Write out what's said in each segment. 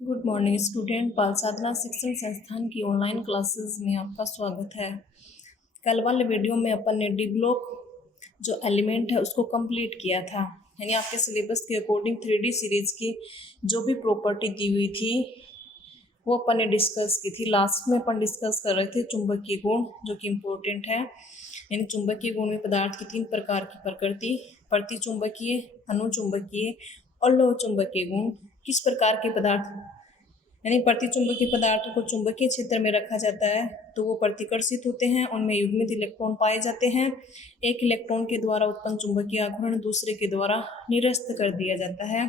Good morning student. बाल साधना शिक्षण संस्थान की ऑनलाइन क्लासेस में आपका स्वागत है। कल वाले वीडियो में अपन ने डी ब्लॉक जो एलिमेंट है उसको कंप्लीट किया था, यानी आपके सिलेबस के अकॉर्डिंग 3D सीरीज की जो भी प्रॉपर्टी दी हुई थी वो अपन ने डिस्कस की थी। लास्ट में अपन डिस्कस कर रहे थे चुंबकीय गुण, जो कि इम्पोर्टेंट है। यानी चुंबकीय गुण में पदार्थ की 3 प्रकार की प्रकृति, प्रतिचुंबकीय, अनुचुंबकीय और लौह चुंबकीय गुण। किस प्रकार के पदार्थ, यानी प्रतिचुंबकीय पदार्थों को चुंबकीय क्षेत्र में रखा जाता है तो वो प्रतिकर्षित होते हैं, उनमें युग्मित इलेक्ट्रॉन पाए जाते हैं। एक इलेक्ट्रॉन के द्वारा उत्पन्न चुंबकीय आघूर्ण दूसरे के द्वारा निरस्त कर दिया जाता है।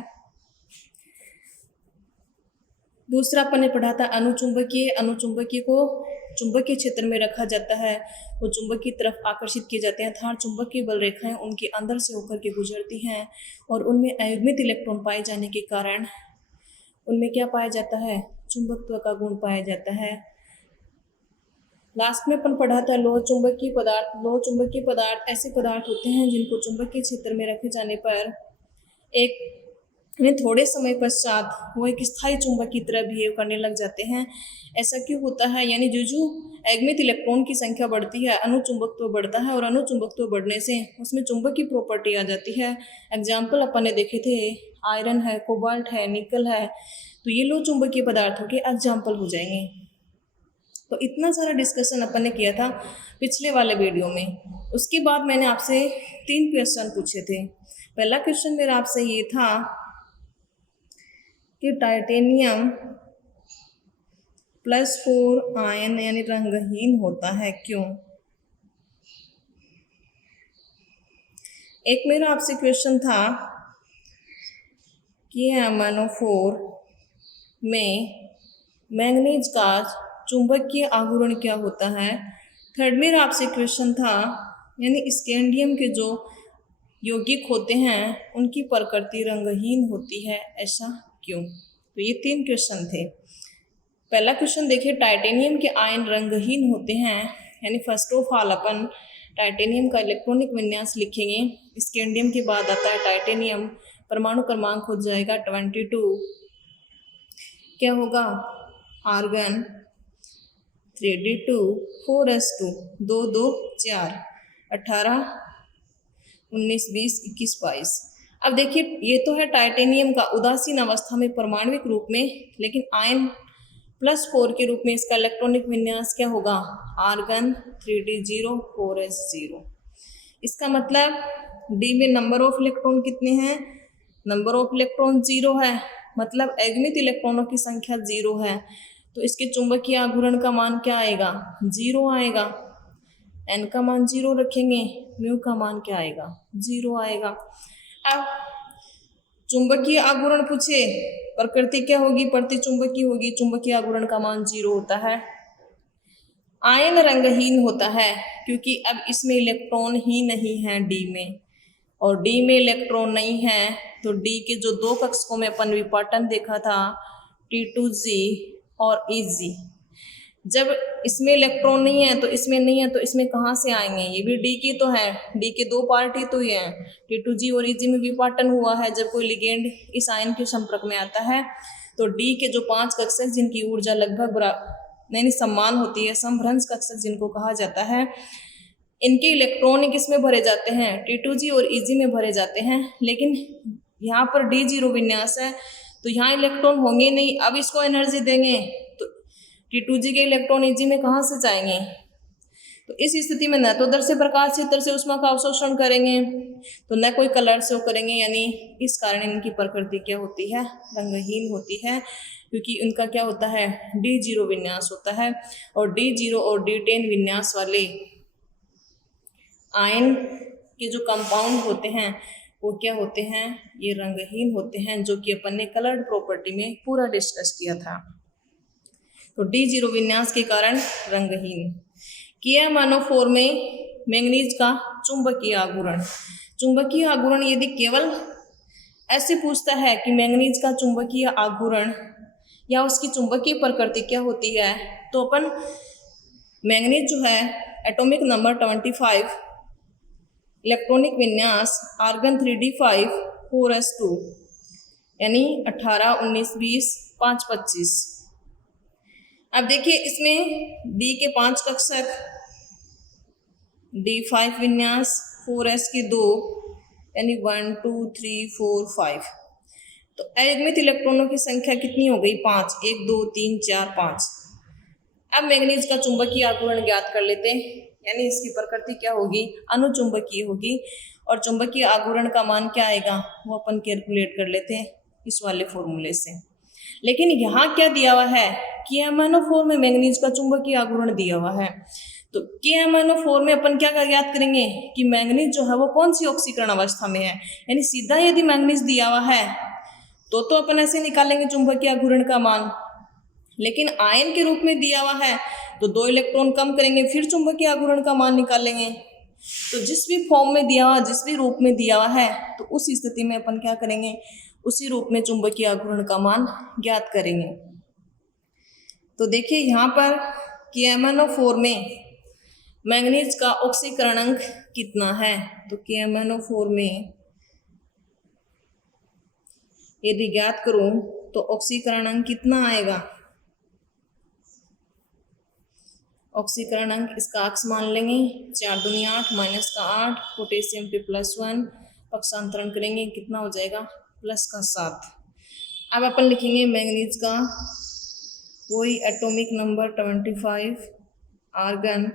दूसरा अपन ने पढ़ा था अनुचुंबकीय। अनुचुंबकीय को चुंबकीय क्षेत्र में रखा जाता है, वो चुंबकीय तरफ आकर्षित किए जाते हैं तथा चुंबकीय बल रेखाएं उनके अंदर से होकर के गुजरती हैं और उनमें अयुग्मित इलेक्ट्रॉन पाए जाने के कारण उनमें क्या पाया जाता है, चुंबकत्व का गुण पाया जाता है। लास्ट में अपन पढ़ा था लोह चुंबकीय पदार्थ। लोह चुंबकीय पदार्थ ऐसे पदार्थ होते हैं जिनको चुंबकीय क्षेत्र में रखे जाने पर थोड़े समय पश्चात वो एक स्थायी चुंबक की तरह बिहेव करने लग जाते हैं। ऐसा क्यों होता है, यानी जो अयुग्मित इलेक्ट्रॉन की संख्या बढ़ती है अनुचुंबकत्व बढ़ता है और अनुचुंबकत्व बढ़ने से उसमें चुंबक की प्रॉपर्टी आ जाती है। एग्जाम्पल अपन ने देखे थे, आयरन है, कोबाल्ट है, निकल है, तो ये लोह चुंबकीय पदार्थों के एग्जाम्पल हो जाएंगे। तो इतना सारा डिस्कशन अपन ने किया था पिछले वाले वीडियो में। उसके बाद मैंने आपसे 3 क्वेश्चन पूछे थे। पहला क्वेश्चन मेरा आपसे ये था कि टाइटेनियम +4 आयन यानी रंगहीन होता है, क्यों? एक मेरा आपसे क्वेश्चन था कि एमएनओ4 में मैंगनीज का चुंबकीय आघूर्ण क्या होता है। थर्ड मेरा आपसे क्वेश्चन था, यानी स्कैंडियम के जो यौगिक होते हैं उनकी प्रकृति रंगहीन होती है, ऐसा क्यों? तो ये 3 क्वेश्चन थे। पहला क्वेश्चन देखिए, टाइटेनियम के आयन रंगहीन होते हैं, यानी first of all upon titanium का इलेक्ट्रॉनिक विन्यास लिखेंगे। स्कैंडियम के बाद आता है टाइटेनियम, परमाणु क्रमांक हो जाएगा 22। क्या होगा, आर्गन 3d2 4s2 2 2 4 18 19 20 21 22। अब देखिए ये तो है टाइटेनियम का उदासीन अवस्था में परमाणविक रूप में, लेकिन आयन +4 के रूप में इसका इलेक्ट्रॉनिक विन्यास क्या होगा, आर्गन 3d0 4s0। इसका मतलब डी में नंबर ऑफ इलेक्ट्रॉन कितने हैं, नंबर ऑफ इलेक्ट्रॉन 0 है, मतलब अयुग्मित इलेक्ट्रॉनों की संख्या 0 है, तो इसके चुंबकीय आघूर्ण का मान क्या आएगा, 0 आएगा। n का मान 0 रखेंगे, म्यू का मान क्या आएगा, 0 आएगा। अब चुंबकीय आघूर्ण पूछे, प्रकृति क्या होगी, प्रतिचुंबकीय होगी, चुंबकीय आघूर्ण का मान 0 होता है। आयन रंगहीन होता है क्योंकि अब इसमें इलेक्ट्रॉन ही नहीं है डी में, और डी में इलेक्ट्रॉन नहीं है तो डी के जो 2 कक्षकों में अपन विपाटन देखा था T2G और EG, जब इसमें इलेक्ट्रॉन नहीं है तो इसमें नहीं है, तो इसमें कहाँ से आएंगे, ये भी डी की तो है, डी के 2 पार्ट ही तो ये हैं, T2G और EG में विपाटन हुआ है। जब कोई लिगेंड इस आयन के संपर्क में आता है तो डी के जो 5 कक्षक जिनकी ऊर्जा लगभग नहीं समान होती है, समभ्रंश कक्षक जिनको कहा जाता है, इनके इलेक्ट्रॉन किसमें भरे जाते हैं, T2G और EG में भरे जाते हैं। लेकिन यहाँ पर D0 विन्यास है तो यहाँ इलेक्ट्रॉन होंगे नहीं। अब इसको एनर्जी देंगे तो T2G के इलेक्ट्रॉन EG में कहाँ से जाएंगे, तो इस स्थिति में न तो दर से प्रकाश क्षेत्र से उष्मा का अवशोषण करेंगे तो न कोई कलर शो करेंगे, यानी इस कारण इनकी प्रकृति क्या होती है, रंगहीन होती है, क्योंकि उनका क्या होता है, D0 विन्यास होता है। और D0 और D10 विन्यास वाले आयन के जो कंपाउंड होते हैं वो क्या होते हैं, ये रंगहीन होते हैं, जो कि अपन ने कलर्ड प्रॉपर्टी में पूरा डिस्कस किया था। तो D0 विन्यास के कारण रंगहीन। किया MnO4 में मैंगनीज का चुंबकीय आघूर्ण। चुंबकीय आघूर्ण यदि केवल ऐसे पूछता है कि मैंगनीज का चुंबकीय आघूर्ण या उसकी चुंबकीय प्रकृति क्या होती है, तो अपन मैंगनीज जो है एटॉमिक नंबर 25, इलेक्ट्रॉनिक विन्यास आर्गन 3d5 4s2, यानी 18, 19, 20, 5, 25। अब देखिए इसमें D के 5 कक्षक, D5 विन्यास, 4s के 2, यानी 1, 2, 3, 4, 5। तो अयुग्मित इलेक्ट्रॉनों की संख्या कितनी हो गई? 5। 1, 2, 3, 4, 5। अब मैग्नीज का चुंबकीय आघूर्ण ज्ञात कर लेते हैं, यानी इसकी प्रकृति क्या होगी? अनुचुंबकीय होगी। और चुंबकीय आघूर्ण का मान क्या आएगा वो अपन कैलकुलेट कर लेते हैं इस वाले फॉर्मूले से। लेकिन यहाँ क्या दिया हुआ है? KMnO4 में मैग्नीज का चुंबकीय आघूर्ण दिया हुआ है। तो KMnO4 में अपन क्या ज्ञात करेंगे कि मैग्नीज जो है वो कौन सी ऑक्सीकरण अवस्था में है। यानी सीधा यदि मैग्नीज दिया हुआ है तो अपन ऐसे निकालेंगे चुंबकीय आघूर्ण का मान, लेकिन आयन के रूप में दिया हुआ है तो 2 इलेक्ट्रॉन कम करेंगे फिर चुंबकीय आघूर्ण का मान निकालेंगे। तो जिस भी फॉर्म में दिया हुआ, जिस भी रूप में दिया हुआ है, तो उस स्थिति में अपन क्या करेंगे? उसी रूप में चुंबकीय आघूर्ण का मान ज्ञात करेंगे। तो देखिए यहाँ पर KMnO4 में मैग्नीज का ऑक्सीकरणांक कितना है? तो KMnO4 में यदि ज्ञात करूं तो ऑक्सीकरणांक कितना आएगा? ऑक्सीकरणांक इसका अक्स मान लेंगे, 4 दूनी 8, माइनस का 8, पोटेशियम पे +1, पक्षांतरण करेंगे कितना हो जाएगा? प्लस का 7। अब अपन लिखेंगे मैग्नीज का वही atomic number 25, argon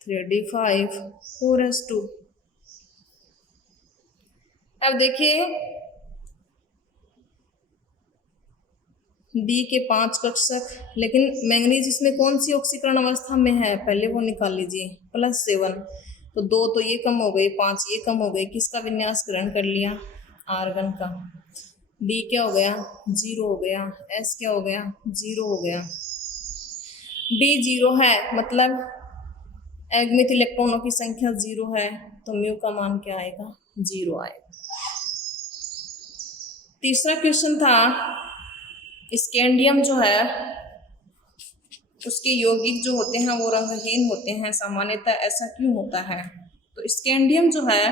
3d5, 4s2। अब देखिए D के 5 कक्षक, लेकिन मैग्नीज इसमें कौन सी ऑक्सीकरण अवस्था में है? पहले वो निकाल लीजिए, +7। तो 2 तो ये कम हो गए, 5 ये कम हो गए, किसका विन्यास ग्रहण कर लिया? आर्गन का। D क्या हो गया? 0 हो गया। S क्या हो गया? 0 हो गया। D 0 है मतलब अयुग्मित इलेक्ट्रॉनों की संख्या 0 है, तो म्यू का मान क्या आएगा? 0 आएगा। तीसरा क्वेश्चन था स्कैंडियम जो है उसके यौगिक जो होते हैं वो रंगहीन होते हैं, सामान्यतः ऐसा क्यों होता है? तो स्कैंडियम जो है,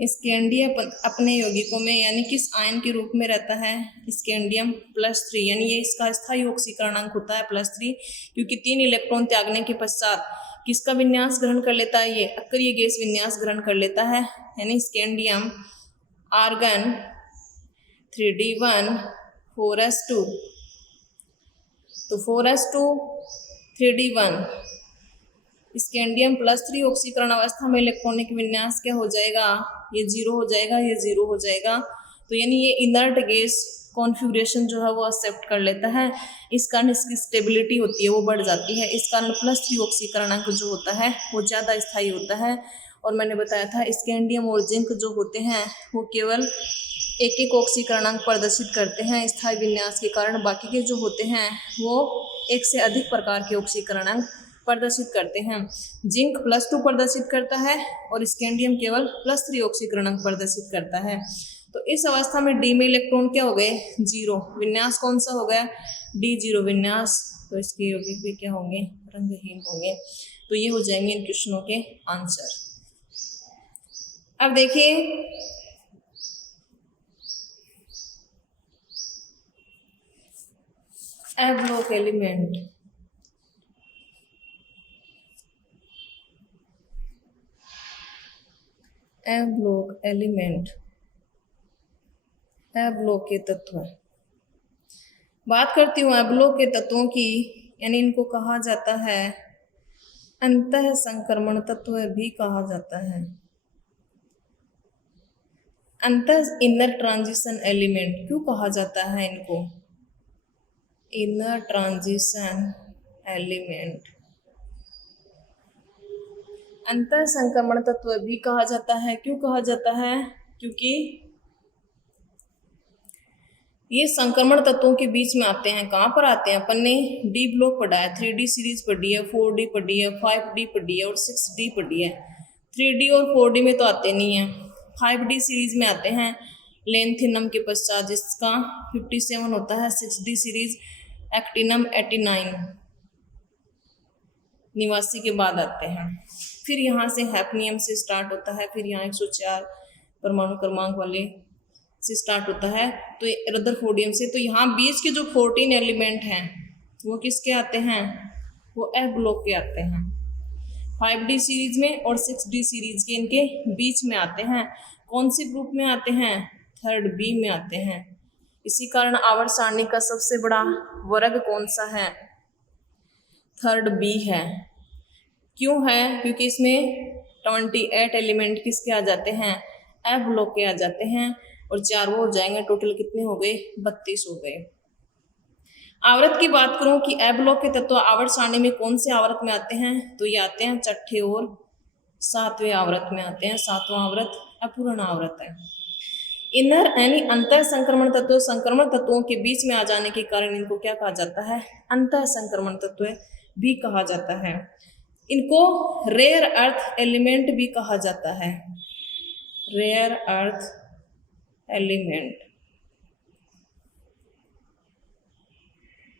स्कैंडियम अपने यौगिकों में यानी किस आयन के रूप में रहता है? स्कैंडियम +3, यानी ये इसका स्थायी ऑक्सीकरणांक होता है +3, क्योंकि 3 इलेक्ट्रॉन त्यागने के पश्चात किसका विन्यास ग्रहण कर लेता है? ये अक्रिय गैस विन्यास ग्रहण कर लेता है, यानी स्कैंडियम आर्गन 3d1, 4s2। तो 4s2, 3d1, स्कैंडियम +3 ऑक्सीकरण अवस्था में इलेक्ट्रॉनिक विन्यास क्या हो जाएगा? ये 0 हो जाएगा, ये 0 हो जाएगा। तो यानी ये इनर्ट गैस कॉन्फ़िगरेशन जो है वो एक्सेप्ट कर लेता है, इस कारण इसकी स्टेबिलिटी होती है वो बढ़ जाती है। इस कारण +3 ऑक्सीकरणांक जो होता है वो ज़्यादा स्थायी होता है। और मैंने बताया था स्कैंडियम और जिंक जो होते हैं वो केवल एक ऑक्सीकरणांक प्रदर्शित करते हैं स्थायी विन्यास के कारण, बाकी के जो होते हैं वो एक से अधिक प्रकार के ऑक्सीकरणांक प्रदर्शित करते हैं। जिंक +2 प्रदर्शित करता है और स्कैंडियम केवल +3 ऑक्सीकरणांक प्रदर्शित करता है। तो इस अवस्था में D में इलेक्ट्रॉन क्या हो गए? 0। विन्यास कौन सा हो गया? D0 विन्यास। तो इसके यौगिक भी क्या होंगे? रंगहीन होंगे। तो ये हो जाएंगे इन क्वेश्चनों के आंसर। अब देखिए ए ब्लॉक एलिमेंट, ए ब्लॉक एलिमेंट, ए ब्लॉक के तत्व। बात करती हूँ ए ब्लॉक के तत्वों की, यानी इनको कहा जाता है अंतः संक्रमण तत्व भी कहा जाता है। अंतः इनर ट्रांजिशन एलिमेंट क्यों कहा जाता है इनको? इनर ट्रांजिशन एलिमेंट, अंतर संक्रमण तत्व भी कहा जाता है। क्यों कहा जाता है? क्योंकि ये संक्रमण तत्वों के बीच में आते हैं। कहाँ पर आते हैं? अपन ने D ब्लॉक पढ़ा है, 3D सीरीज पढ़ी है, 4D पढ़ी है, 5D पढ़ी है और 6D पढ़ी है। 3D और 4D में तो आते नहीं हैं, 5D सीरीज में आते हैं लेंथिनम के पश्चात, जिसका 57 होता है। 6D सीरीज एक्टिनम 89 89 के बाद आते हैं। फिर यहाँ से हैफनियम से स्टार्ट होता है, फिर यहाँ 104, परमाणु क्रमांक वाले से स्टार्ट होता है, तो रदरफोर्डियम से। तो यहाँ बीच के जो 14 एलिमेंट हैं वो किसके आते हैं, वो एफ ब्लॉक के आते हैं, 5D सीरीज में और 6D सीरीज के इनके बीच में आते हैं। कौन से ग्रुप में आते हैं, 3rd B में आते हैं। इसी कारण आवर्त सारणी का सबसे बड़ा वर्ग कौन सा है, 3rd B है। क्यों है, क्योंकि इसमें 28 एलिमेंट किसके आ जाते हैं, एफ ब्लॉक के आ जाते हैं, और 4 वो हो जाएंगे, टोटल कितने हो गए, 32 हो गए। आवर्त की बात करूं कि एफ ब्लॉक के तत्व आवर्त सारणी में कौन से आवर्त में आते हैं, तो ये आते हैं 6ठे और 7वें आवर्त में आते हैं। 7वां आवर्त अपूर्ण आवर्त है। इनर यानी अंतर संक्रमण तत्व संक्रमण तत्वों के बीच में आ जाने के कारण इनको क्या कहा जाता है, अंतर संक्रमण तत्व भी कहा जाता है। इनको रेयर अर्थ एलिमेंट भी कहा जाता है, रेयर अर्थ एलिमेंट,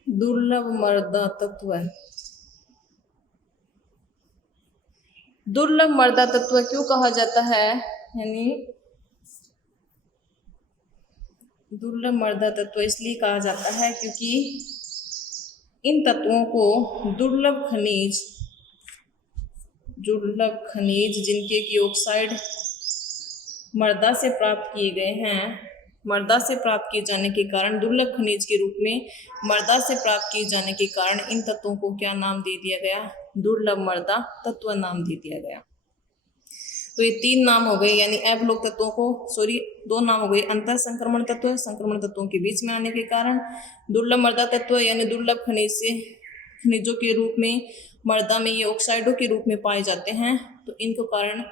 दुर्लभ मर्दा तत्व। दुर्लभ मर्दा तत्व क्यों कहा जाता है, यानी दुर्लभ मर्दा तत्व इसलिए कहा जाता है क्योंकि इन तत्वों को दुर्लभ खनिज जिनके की ऑक्साइड मर्दा से प्राप्त किए गए हैं, मर्दा से प्राप्त किए जाने के कारण, दुर्लभ खनिज के रूप में मर्दा से प्राप्त किए जाने के कारण इन तत्वों को क्या नाम दे दिया गया, दुर्लभ मर्दा तत्व नाम दे दिया गया। तो ये 3 नाम हो गए, यानी एफ ब्लॉक तत्वों को 2 नाम हो गए, अंतर संक्रमण तत्व संक्रमण तत्वों के बीच में आने के कारण, दुर्लभ मर्दा तत्व यानी दुर्लभ खनिजों के रूप में मर्दा में ये ऑक्साइडों के रूप में पाए जाते हैं, तो इनको कारण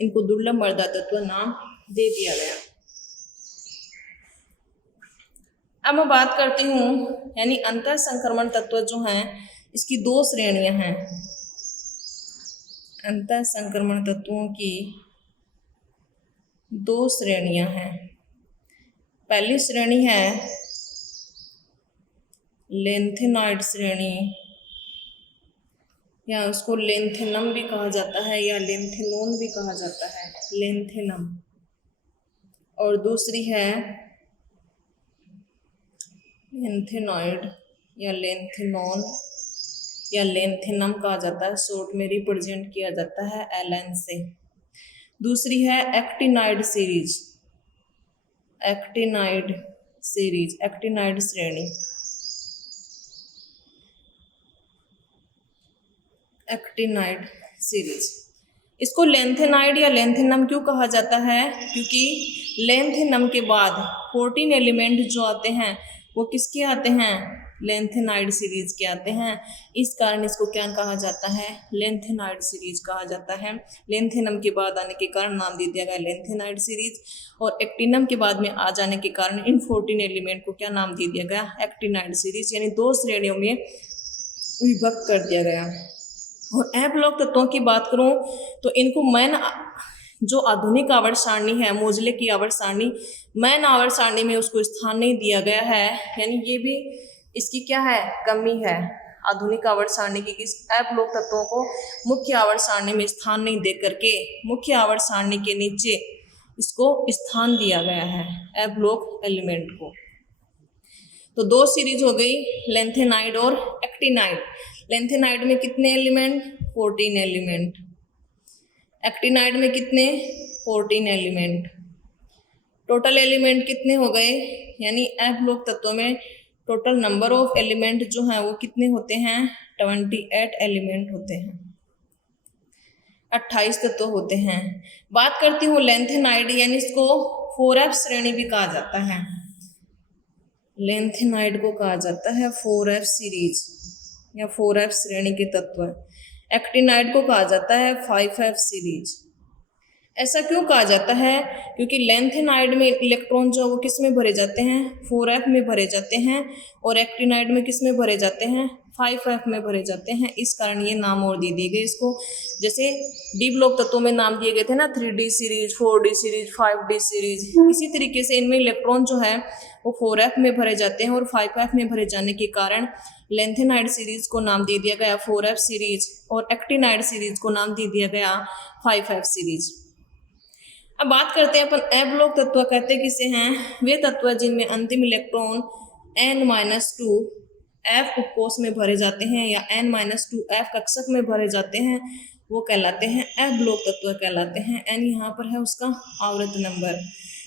इनको दुर्लभ मर्दा तत्व नाम दे दिया गया। अब मैं बात करती हूँ, यानी अंतर संक्रमण तत्व जो हैं इसकी 2 श्रेणियां हैं। अंतर संक्रमण तत्वों की 2 श्रेणियां हैं। पहली श्रेणी है लेंथेनॉइड श्रेणी, या उसको लेंथेनम भी कहा जाता है या लेंथेनोन भी कहा जाता है, लेंथेनम। और दूसरी है लेंथेनॉइड या लेंथेनोन या लेंथेनम कहा जाता है, शॉर्ट में रिप्रेजेंट किया जाता है LN से। दूसरी है एक्टिनाइड सीरीज, एक्टिनाइड श्रेणी। एक्टिनाइड सीरीज, इसको लेंथेनाइड या लेंथेनम क्यों कहा जाता है, क्योंकि लेंथेनम के बाद 14 एलिमेंट जो आते हैं वो किसके आते हैं, लेंथेनाइड सीरीज के आते हैं। इस कारण इसको क्या कहा जाता है, लेंथेनाइड सीरीज कहा जाता है। लेंथेनम के बाद आने के कारण नाम दे दिया गया लेंथेनाइड सीरीज, और एक्टिनम के बाद में आ जाने के कारण इन 14 एलिमेंट को क्या नाम दे दिया गया, एक्टिनाइड सीरीज, यानी 2 श्रेणियों में विभक्त कर दिया गया। और एफ ब्लॉक तत्वों की बात करूं तो इनको मैन जो आधुनिक आवर्त सारणी है, मोजले की आवर्त सारणी, मैन आवर्त सारणी में उसको स्थान नहीं दिया गया है, यानी ये भी इसकी क्या है, कमी है आधुनिक आवर्त सारणी की। एफ ब्लॉक तत्वों को मुख्य आवर्त सारणी में स्थान नहीं दे करके मुख्य आवर्त सारणी के नीचे इसको स्थान दिया गया है एफ ब्लॉक एलिमेंट को। तो 2 सीरीज हो गई, लेंथेनाइड और एक्टिनाइड। लेंथेनाइड में कितने एलिमेंट, 14 एलिमेंट। एक्टिनाइड में कितने, 14 एलिमेंट। टोटल एलिमेंट कितने हो गए, यानी एफ ब्लॉक तत्वों में टोटल नंबर ऑफ एलिमेंट जो हैं वो कितने होते हैं, 28 एलिमेंट होते हैं, 28 तत्व होते हैं। बात करती हूँ लेंथेनाइड, यानी इसको 4F श्रेणी भी कहा जाता है। लेंथेनाइड को कहा जाता है 4F सीरीज या 4F श्रेणी के तत्व। एक्टिनाइड को कहा जाता है 5F सीरीज। ऐसा क्यों कहा जाता है, क्योंकि लेंथेनाइड में इलेक्ट्रॉन जो वो किस में भरे जाते हैं, 4F में भरे जाते हैं, और एक्टिनाइड में किस में भरे जाते हैं, 5F में भरे जाते हैं। इस कारण ये नाम और दे दिए गए इसको। जैसे डी ब्लॉक तत्वों में नाम दिए गए थे ना, 3D series, 4D series, 5D series, इसी तरीके से इनमें इलेक्ट्रॉन जो है वो 4F में भरे जाते हैं, और 5F में भरे जाने के कारण लेंथेनाइड सीरीज को नाम दे दिया गया 4F सीरीज, और एक्टिनाइड सीरीज को नाम दे दिया गया 5F सीरीज। अब बात करते हैं अपन एब्लॉक तत्व कहते किसे हैं, वे तत्व जिनमें अंतिम इलेक्ट्रॉन n-2 f उपकोष में भरे जाते हैं या n-2 f कक्षक में भरे जाते हैं, वो कहलाते हैं एब्लॉक तत्व कहलाते हैं। n यहाँ पर है उसका आवर्त नंबर।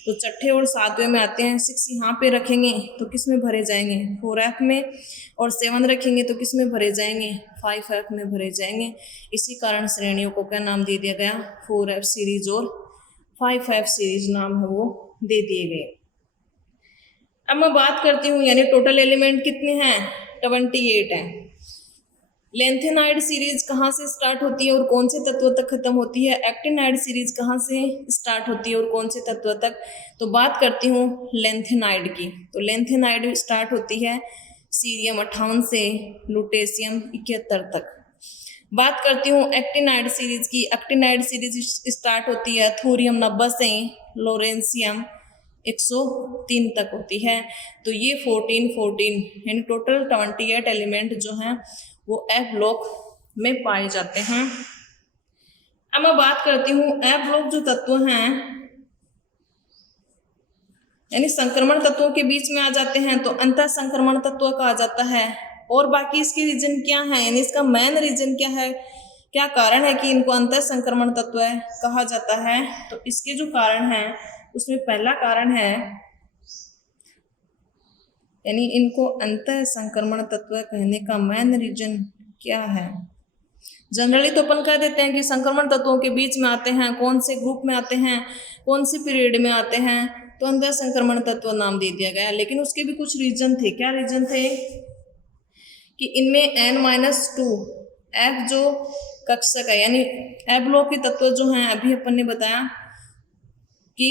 तो छठे और सातवें में आते हैं। 6 यहाँ पे रखेंगे तो किस में भरे जाएंगे, 4f में, और 7 रखेंगे तो किस में भरे जाएंगे, 5f में भरे जाएंगे। इसी कारण श्रेणियों को क्या नाम दे दिया गया, 4f सीरीज और 5f सीरीज नाम है वो दे दिए गए। अब मैं बात करती हूँ, यानी टोटल एलिमेंट कितने हैं, 28 हैं। लेंथेनाइड सीरीज कहाँ से स्टार्ट होती है और कौन से तत्व तक खत्म होती है, एक्टिनाइड सीरीज कहाँ से स्टार्ट होती है और कौन से तत्व तक। तो बात करती हूँ लेंथेनाइड की। तो लेंथेनाइड स्टार्ट होती है सीरियम 58 से लुटेशियम 71 तक। बात करती हूँ एक्टिनाइड सीरीज की। एक्टिनाइड सीरीज स्टार्ट होती है थोरियम 90 से लोरेंशियम 103 तक होती है। तो ये 14 यानी टोटल 28 एलिमेंट जो हैं वो एफ ब्लॉक में पाए जाते हैं। अब मैं बात करती हूँ एफ ब्लॉक जो तत्व हैं यानी संक्रमण तत्वों के बीच में आ जाते हैं तो अंतर संक्रमण तत्व कहा जाता है। और बाकी इसके रीजन क्या है, यानी इसका मेन रीजन क्या है, क्या कारण है कि इनको अंतर संक्रमण तत्व कहा जाता है। तो इसके जो कारण है उसमें पहला कारण है, यानी इनको अंतर संक्रमण तत्व कहने का मेन रीजन क्या है। जनरली तो अपन कह देते हैं कि संक्रमण तत्वों के बीच में आते हैं, कौन से ग्रुप में आते हैं, कौन सी पीरियड में आते हैं, तो अंतर संक्रमण तत्व नाम दे दिया गया। लेकिन उसके भी कुछ रीजन थे। क्या रीजन थे कि इनमें n-2 f जो कक्षक है, यानी एफ ब्लॉक के तत्व जो हैं, अभी अपन ने बताया कि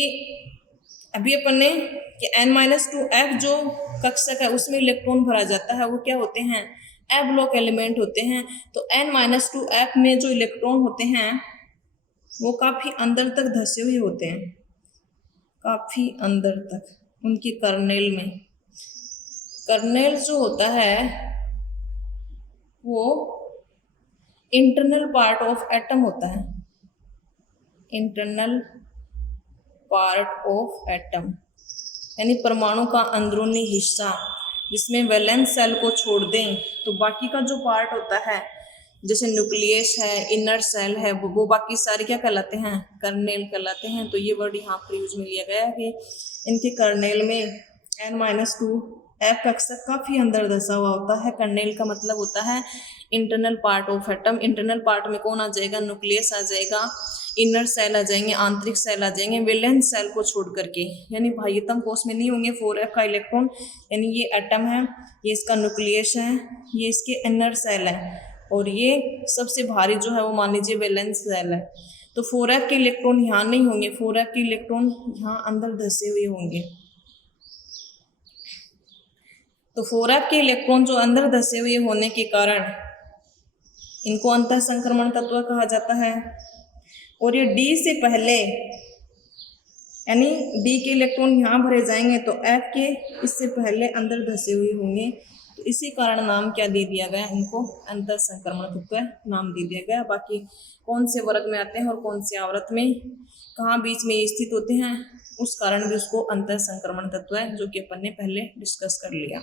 n-2 f जो कक्षक है उसमें इलेक्ट्रॉन भरा जाता है, वो क्या होते हैं, एफ ब्लॉक एलिमेंट होते हैं। तो n-2 f में जो इलेक्ट्रॉन होते हैं वो काफी अंदर तक धसे हुए होते हैं, काफी अंदर तक उनकी कर्नेल में। कर्नेल जो होता है वो इंटरनल पार्ट ऑफ एटम होता है, इंटरनल पार्ट ऑफ एटम यानी परमाणु का अंदरूनी हिस्सा, जिसमें वैलेंस सेल को छोड़ दें तो बाकी का जो पार्ट होता है, जैसे न्यूक्लियस है, इनर सेल है, वो बाकी सारे क्या कहलाते हैं, कर्नेल कहलाते हैं। तो ये वर्ड यहाँ पर यूज में लिया गया है कि इनके कर्नेल में n-2 f कक्षक काफी अंदर धसा हुआ होता है। कर्नेल का मतलब होता है internal part of atom. Internal part में कौन आ जाएगा, न्यूक्लियस आ जाएगा, इनर सेल आ जाएंगे, आंतरिक सेल आ जाएंगे, वैलेंस सेल को छोड़ करके, यानी बाह्यतम कोश में नहीं होंगे 4f का इलेक्ट्रॉन। यानी ये एटम है, ये इसका न्यूक्लियस है, ये इसके इनर सेल है, और ये सबसे भारी जो है वो मान लीजिए वैलेंस सेल है। तो 4f के इलेक्ट्रॉन यहाँ नहीं होंगे, 4f के इलेक्ट्रॉन यहाँ अंदर धसे हुए होंगे। तो 4f के इलेक्ट्रॉन जो अंदर धसे हुए होने के कारण इनको अंतर संक्रमण तत्व कहा जाता है। और ये D से पहले, यानी D के इलेक्ट्रॉन यहाँ भरे जाएंगे तो F के इससे पहले अंदर धसे हुए होंगे, तो इसी कारण नाम क्या दे दिया गया, इनको अंतर संक्रमण तत्व नाम दे दिया गया। बाकी कौन से वर्ग में आते हैं और कौन से आवर्त में कहाँ बीच में स्थित होते हैं, उस कारण भी उसको अंतर संक्रमण तत्व है, जो कि अपन ने पहले डिस्कस कर लिया।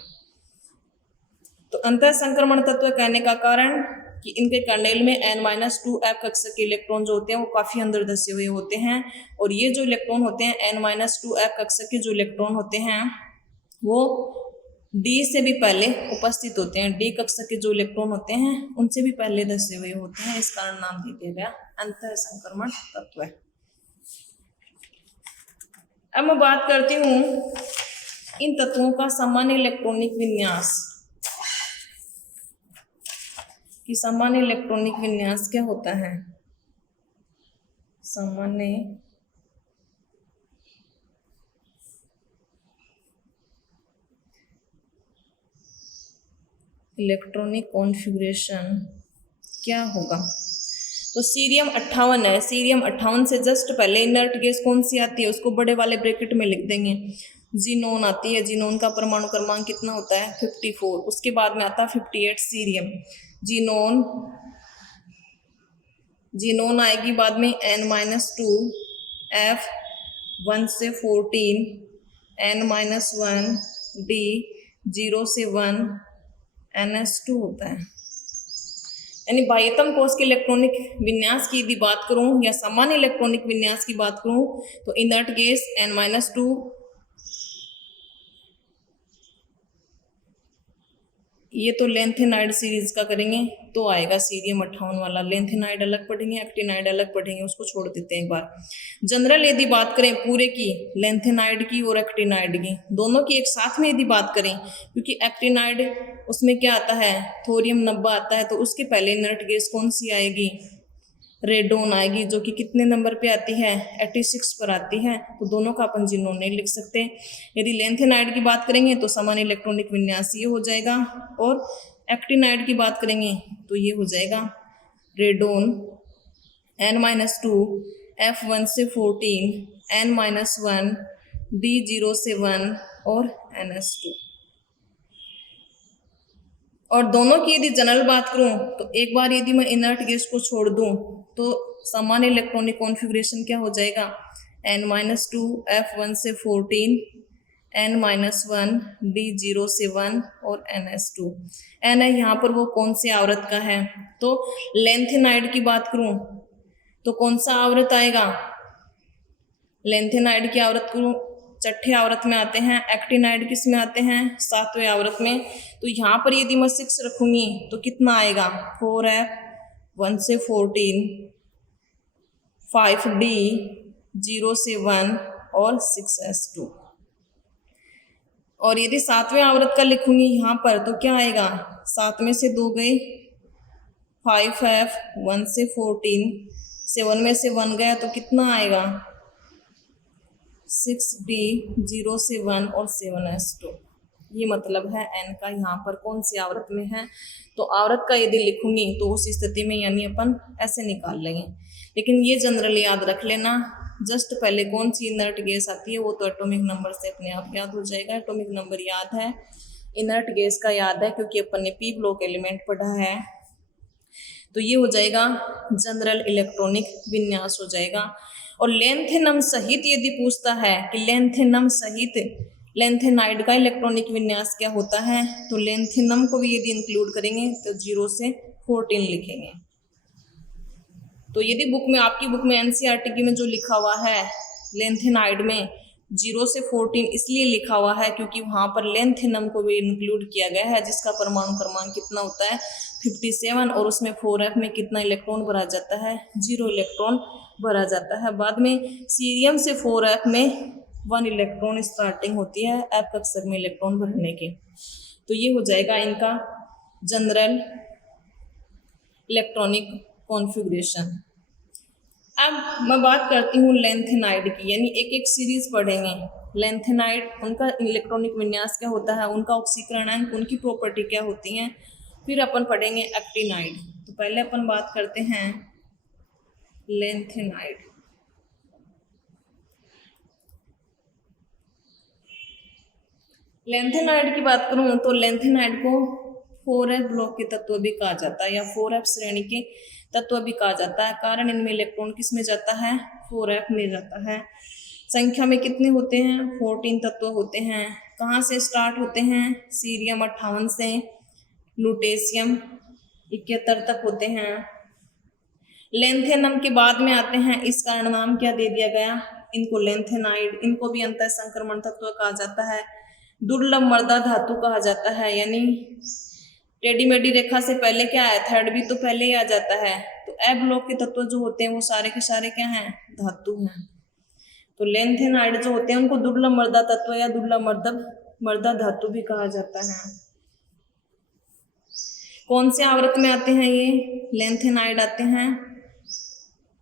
तो अंतर संक्रमण तत्व कहने का कारण कि इनके कर्नेल में n-2 f कक्षक के इलेक्ट्रॉन जो होते हैं वो काफी अंदर धसे हुए होते हैं, और ये जो इलेक्ट्रॉन होते हैं n-2 f कक्षक के जो इलेक्ट्रॉन होते हैं वो D से भी पहले उपस्थित होते हैं। D कक्षक के जो इलेक्ट्रॉन होते हैं उनसे भी पहले धसे हुए होते हैं, इस कारण नाम दे दिया गया अंतर संक्रमण तत्व। अब मैं बात करती हूँ इन तत्वों का सामान्य इलेक्ट्रॉनिक विन्यास, कि सामान्य इलेक्ट्रॉनिक विन्यास क्या होता है। सामान्य इलेक्ट्रॉनिक कॉन्फ़िगरेशन क्या होगा। तो सीरियम 58 है, सीरियम 58 से जस्ट पहले इनर्ट गैस कौन सी आती है, उसको बड़े वाले ब्रैकेट में लिख देंगे। जीनोन आती है, जीनोन का परमाणु क्रमांक कितना होता है, 54। उसके बाद में आता है 58 सीरियम। जीनोन आएगी बाद में n-2 f 1 से 14 n-1 d 0 से 1 ns2 होता है। यानी बाह्यतम कोश के इलेक्ट्रॉनिक विन्यास की यदि बात करूं या सामान्य इलेक्ट्रॉनिक विन्यास की बात करूं तो इनर्ट गैस n-2, ये तो लेंथेनाइड सीरीज का करेंगे तो आएगा सीरियम 58 वाला। लेंथेनाइड अलग पढ़ेंगे, एक्टिनाइड अलग पढ़ेंगे, उसको छोड़ देते हैं एक बार। जनरल यदि बात करें पूरे की, लेंथेनाइड की और एक्टिनाइड की, दोनों की एक साथ में यदि बात करें, क्योंकि एक्टिनाइड उसमें क्या आता है, थोरियम 90 आता है, तो उसके पहले इनर्ट गैस कौन सी आएगी, रेडोन आएगी, जो कि कितने नंबर पे आती है, 86 पर आती है। तो दोनों का अपन जिनो नहीं लिख सकते। यदि लेंथेनाइड की बात करेंगे तो सामान्य इलेक्ट्रॉनिक विन्यास ये हो जाएगा, और एक्टिनाइड की बात करेंगे तो ये हो जाएगा रेडोन n-2 F1 से 14 n-1 D0 से 1 और ns2। और दोनों की यदि जनरल बात करूं तो एक बार यदि मैं इनर्ट गैस को छोड़ दूं तो सामान्य इलेक्ट्रॉनिक कॉन्फ़िगरेशन क्या हो जाएगा, n-2 F1 से 14 n-1 D0 से 1 और ns2। n है यहाँ पर वो कौन से आवृत का है, तो लेंथेनाइड की बात करूं तो कौन सा आवृत आएगा, लेंथेनाइड की आवृत करूं छठे आवृत में आते हैं, एक्टिनाइड किस में आते हैं, 7वें आवृत में। तो यहाँ पर यदि मैं 6 रखूंगी तो कितना आएगा, 4F 1 से 14 5D 0 से 1 और 6s2। और यदि 7वें आवृत का लिखूंगी यहाँ पर तो क्या आएगा, 7 में से 2 गए, 5F 1 से 14 7 में से 1 गया तो कितना आएगा, 6D 0 से 1 और 7s2। ये मतलब है n का यहाँ पर कौन सी आवृत में है। तो आवृत का यदि लिखूंगी तो उस स्थिति में यानी अपन ऐसे निकाल लेंगे। लेकिन ये जनरल याद रख लेना, जस्ट पहले कौन सी इनर्ट गैस आती है वो तो एटॉमिक नंबर से अपने आप याद हो जाएगा। एटॉमिक नंबर याद है, इनर्ट गैस का याद है क्योंकि अपन ने पी ब्लॉक एलिमेंट पढ़ा है। तो ये हो जाएगा जनरल इलेक्ट्रॉनिक विन्यास हो जाएगा। और लेंथेनम सहित यदि पूछता है कि लेंथेनम सहित लेंथेनाइड का इलेक्ट्रॉनिक विन्यास क्या होता है, तो लेंथेनम को भी यदि इंक्लूड करेंगे तो 0 से 14 लिखेंगे। तो यदि बुक में, आपकी बुक में एनसीईआरटी की में जो लिखा हुआ है लेंथेनाइड में 0 से 14 इसलिए लिखा हुआ है क्योंकि वहाँ पर लेंथेनम को भी इंक्लूड किया गया है, जिसका परमाणु क्रमांक कितना होता है, 57, और उसमें 4F में कितना इलेक्ट्रॉन भरा जाता है, 0 इलेक्ट्रॉन भरा जाता है। बाद में सीरियम से 4F में 1 इलेक्ट्रॉन स्टार्टिंग होती है F कक्षक में इलेक्ट्रॉन भरने के। तो ये हो जाएगा इनका जनरल इलेक्ट्रॉनिक कॉन्फ़िगरेशन। अब मैं बात करती हूँ लेंथेनाइड की, यानी एक एक सीरीज पढ़ेंगे। लेंथेनाइड, उनका इलेक्ट्रॉनिक विन्यास क्या होता है, उनका ऑक्सीकरणांक, उनकी प्रॉपर्टी क्या होती हैं, फिर अपन पढ़ेंगे एक्टिनाइड। तो पहले अपन बात करते हैं लेंथेनाइड। लेंथेनाइड की बात करूँ तो लेंथेनाइड को 4F ब्लॉक के तत्व भी कहा जाता है या 4F श्रेणी के तत्व भी कहा जाता है। कारण इनमें इलेक्ट्रॉन किस में जाता है, 4F में जाता है। संख्या में कितने होते हैं, 14 तत्व होते हैं। कहाँ से स्टार्ट होते हैं, सीरियम 58 से लुटेशियम 71 तक होते हैं। लेंथेनम के बाद में आते हैं, इस कारण नाम क्या दे दिया गया इनको, लेंथेनाइड। इनको भी अंतः संक्रमण तत्व कहा जाता है, दुर्लभ मर्दा धातु कहा जाता है। यानी टेढ़ी मेढ़ी रेखा से पहले क्या है, थर्ड भी तो पहले ही आ जाता है। तो ए ब्लॉक के तत्व जो होते हैं वो सारे के सारे क्या हैं, धातु हैं। तो लेंथेनाइड जो होते हैं उनको दुर्लभ मर्दा तत्व या दुर्लभ मर्दा धातु भी कहा जाता है। कौन से आवृत में आते हैं ये लेंथेनाइड, आते हैं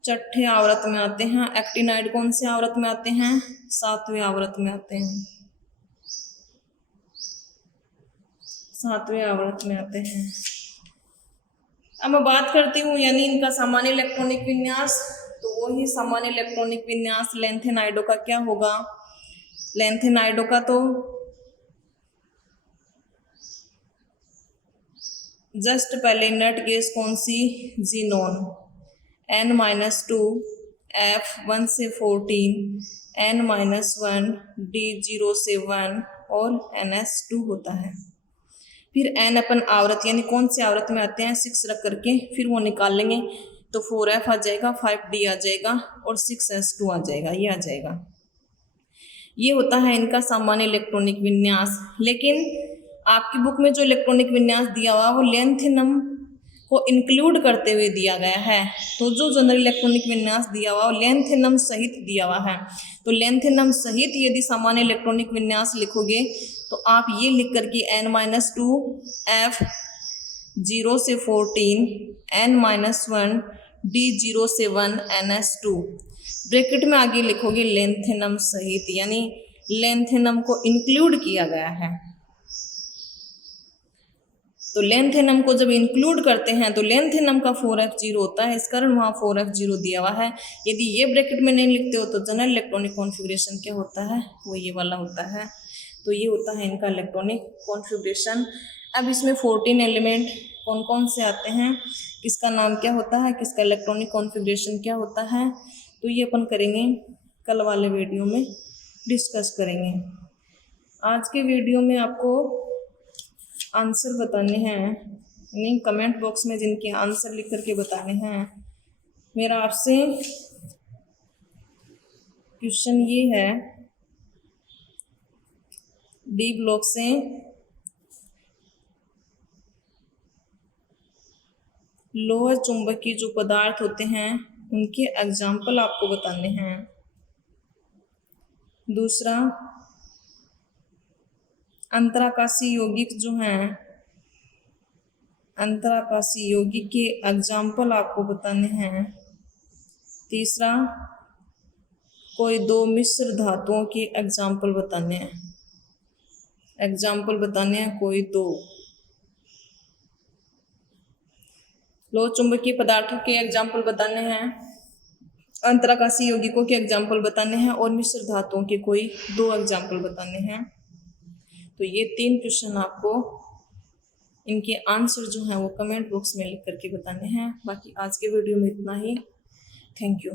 छठे आवृत में आते हैं। एक्टिनाइड कौन से आवृत में आते हैं, 7वें आवृत में आते हैं, 7वें आवृत में आते हैं। अब मैं बात करती हूँ यानी इनका सामान्य इलेक्ट्रॉनिक विन्यास। तो वही सामान्य इलेक्ट्रॉनिक विन्यास लेंथेनाइडो का क्या होगा, लेंथेनाइडो का तो जस्ट पहले इनर्ट गैस कौन सी, जीनोन, n-2 F 1 से 14, N-1, D0 से 1 और NS2 होता है। फिर n अपन आवृत यानी कौन सी आवृत में आते हैं 6 रख करके फिर वो निकाल लेंगे, तो 4F आ जाएगा, 5D आ जाएगा और 6S2 आ जाएगा, ये आ जाएगा। ये होता है इनका सामान्य इलेक्ट्रॉनिक विन्यास। लेकिन आपकी बुक में जो इलेक्ट्रॉनिक विन्यास दिया हुआ वो लेंथेनम को इंक्लूड करते हुए दिया गया है। तो जो जनरल इलेक्ट्रॉनिक विन्यास दिया हुआ वो लेंथेनम सहित दिया हुआ है। तो लेंथेनम सहित यदि सामान्य इलेक्ट्रॉनिक विन्यास लिखोगे तो आप ये लिख करके n-2 F 0 से 14, N-1 D0 से 1 NS2 ब्रैकेट में आगे लिखोगे लेंथेनम सहित, यानी लेंथेनम को इंक्लूड किया गया है। तो लेंथेनम को जब इंक्लूड करते हैं तो लेंथेनम का 4F0 होता है, इस कारण वहाँ 4F0 दिया हुआ है। यदि ये ब्रैकेट में नहीं लिखते हो तो जनरल इलेक्ट्रॉनिक कॉन्फ़िगरेशन क्या होता है, वो ये वाला होता है। तो ये होता है इनका इलेक्ट्रॉनिक कॉन्फ़िगरेशन। अब इसमें 14 एलिमेंट कौन कौन से आते हैं, किसका नाम क्या होता है, किसका इलेक्ट्रॉनिक कॉन्फ़िगरेशन क्या होता है, तो ये अपन करेंगे कल वाले वीडियो में डिस्कस करेंगे। आज के वीडियो में आपको आंसर बताने हैं, यानी कमेंट बॉक्स में जिनके आंसर लिख करके बताने हैं। मेरा आपसे क्वेश्चन ये है, डी ब्लॉक से लोह चुंबकीय जो पदार्थ होते हैं उनके एग्जाम्पल आपको बताने हैं। दूसरा, अंतराकाशी यौगिक जो हैं, अंतराकाशी यौगिक के एग्जाम्पल आपको बताने हैं। तीसरा, कोई दो मिश्र धातुओं के एग्जाम्पल बताने हैं, एग्जाम्पल बताने हैं कोई दो। लोह चुंबकीय पदार्थों के एग्जाम्पल बताने हैं, अंतराकाशी यौगिकों के एग्जाम्पल बताने हैं और मिश्र धातुओं के कोई दो एग्जाम्पल बताने हैं। तो ये 3 क्वेश्चन आपको इनके आंसर जो हैं वो कमेंट बॉक्स में लिख करके बताने हैं। बाकी आज के वीडियो में इतना ही। Thank you.